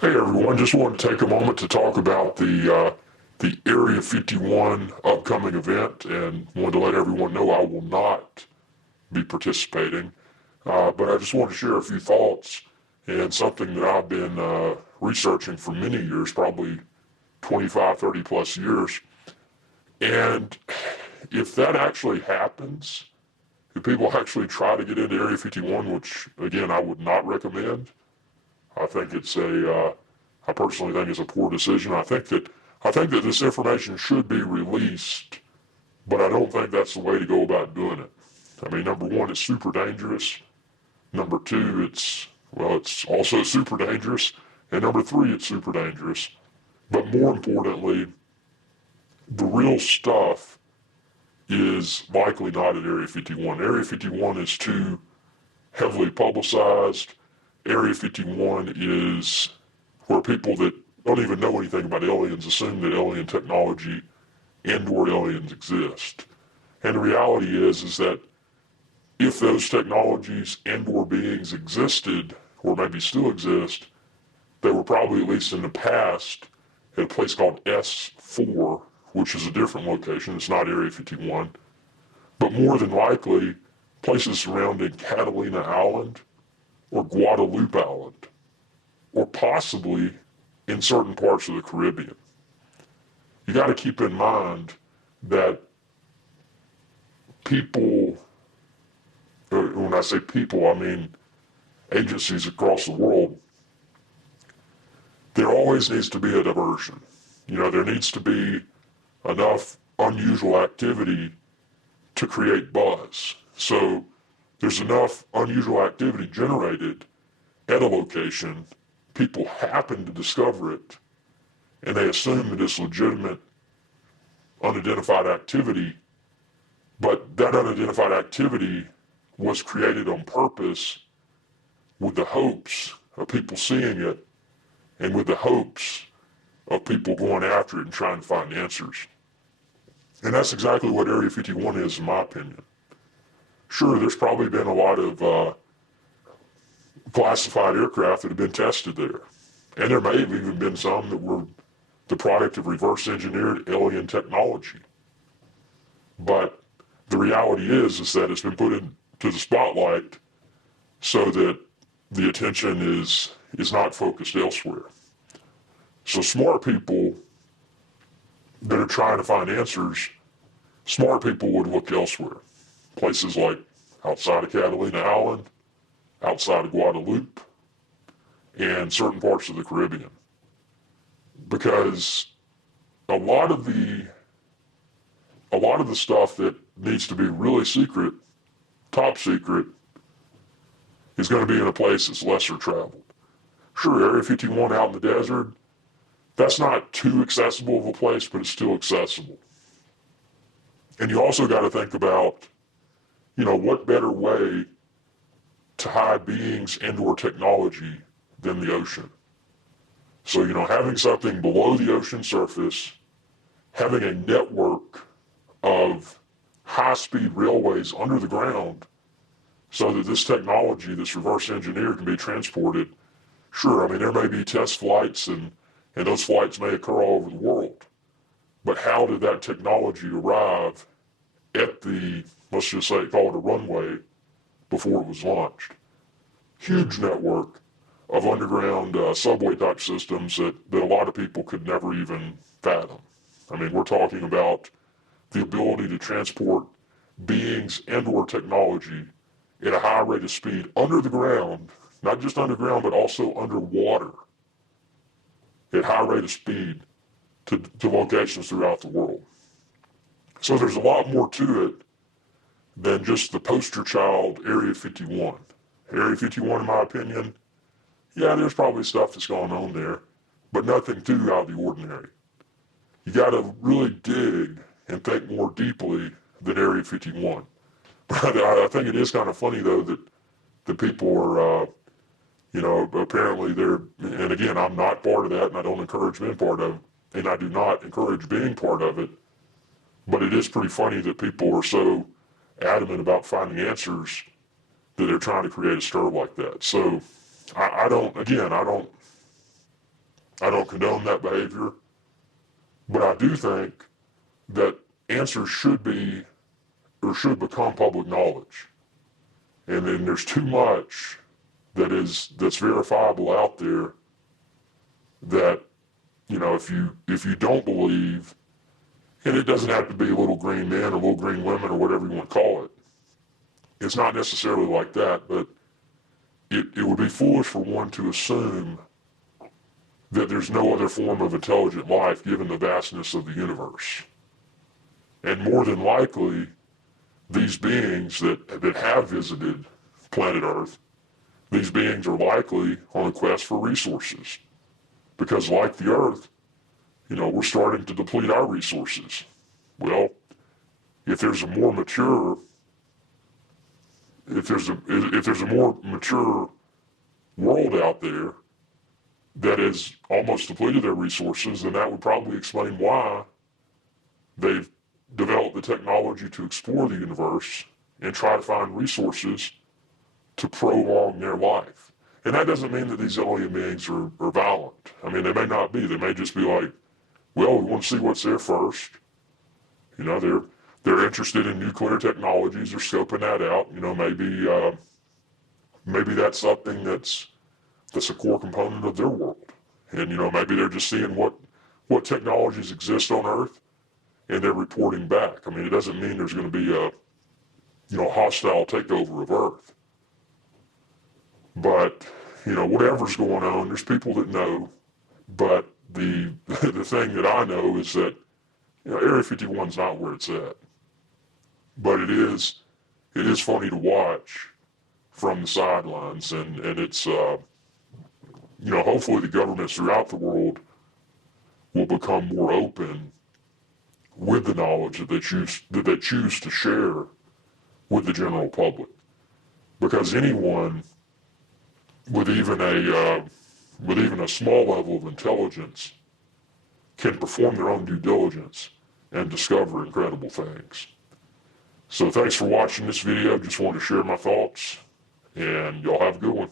Hey everyone, just want to take a moment to talk about the Area 51 upcoming event, and wanted to let everyone know I will not be participating. But I just want to share a few thoughts and something that I've been researching for many years, probably 25, 30 plus years. And if that actually happens, if people actually try to get into Area 51, which again I would not recommend, I think I personally think it's a poor decision. I think that this information should be released, but I don't think that's the way to go about doing it. I mean, number one, it's super dangerous. Number two, it's also super dangerous. And number three, it's super dangerous. But more importantly, the real stuff is likely not at Area 51. Area 51 is too heavily publicized. Area 51 is where people that don't even know anything about aliens assume that alien technology and or aliens exist. And the reality is that if those technologies and or beings existed, or maybe still exist, they were probably, at least in the past, at a place called S4, which is a different location. It's not Area 51. But more than likely, places surrounding Catalina Island or Guadalupe Island, or possibly in certain parts of the Caribbean. You got to keep in mind that people, when I say people, I mean agencies across the world, there always needs to be a diversion. You know, there needs to be enough unusual activity to create buzz. So there's enough unusual activity generated at a location, people happen to discover it, and they assume that it's legitimate unidentified activity, but that unidentified activity was created on purpose with the hopes of people seeing it and with the hopes of people going after it and trying to find answers. And that's exactly what Area 51 is, in my opinion. Sure, there's probably been a lot of classified aircraft that have been tested there. And there may have even been some that were the product of reverse engineered alien technology. But the reality is that it's been put into the spotlight so that the attention is not focused elsewhere. So smart people that are trying to find answers, smart people would look elsewhere. Places like outside of Catalina Island, outside of Guadalupe, and certain parts of the Caribbean. Because a lot of the a lot of the stuff that needs to be really secret, top secret, is going to be in a place that's lesser traveled. Sure, Area 51 out in the desert, that's not too accessible of a place, but it's still accessible. And you also got to think about, what better way to hide beings and or technology than the ocean. So, having something below the ocean surface, having a network of high-speed railways under the ground so that this technology, this reverse engineered, can be transported. Sure, I mean, there may be test flights and those flights may occur all over the world. But how did that technology arrive at let's just say, call it a runway, before it was launched? Huge network of underground subway type systems that a lot of people could never even fathom. I mean, we're talking about the ability to transport beings and or technology at a high rate of speed under the ground, not just underground, but also underwater at high rate of speed to locations throughout the world. So there's a lot more to it than just the poster child Area 51. Area 51, in my opinion, yeah, there's probably stuff that's going on there, but nothing too out of the ordinary. You got to really dig and think more deeply than Area 51. But I think it is kind of funny, though, that the people are, apparently they're, and again, I'm not part of that, and I don't encourage being part of it, and I do not encourage being part of it, but it is pretty funny that people are so adamant about finding answers that they're trying to create a stir like that. So I don't, again, I don't condone that behavior, but I do think that answers should be or should become public knowledge. And then there's too much that's verifiable out there that, if you don't believe, and it doesn't have to be little green men or little green women or whatever you want to call it. It's not necessarily like that, but it would be foolish for one to assume that there's no other form of intelligent life given the vastness of the universe. And more than likely, these beings that have visited planet Earth, these beings are likely on a quest for resources. Because like the Earth, we're starting to deplete our resources. Well, if there's a more mature world out there that has almost depleted their resources, then that would probably explain why they've developed the technology to explore the universe and try to find resources to prolong their life. And that doesn't mean that these alien beings are violent. I mean, they may not be. They may just be like, well, we want to see what's there first. They're interested in nuclear technologies. They're scoping that out. Maybe that's something that's a core component of their world. And maybe they're just seeing what technologies exist on Earth, and they're reporting back. I mean, it doesn't mean there's going to be a hostile takeover of Earth. But whatever's going on, there's people that know. But the thing that I know is that Area 51's not where it's at. But it is funny to watch from the sidelines, and it's hopefully the governments throughout the world will become more open with the knowledge that they choose to share with the general public. Because anyone with even a small level of intelligence can perform their own due diligence and discover incredible things. So thanks for watching this video. Just wanted to share my thoughts, and y'all have a good one.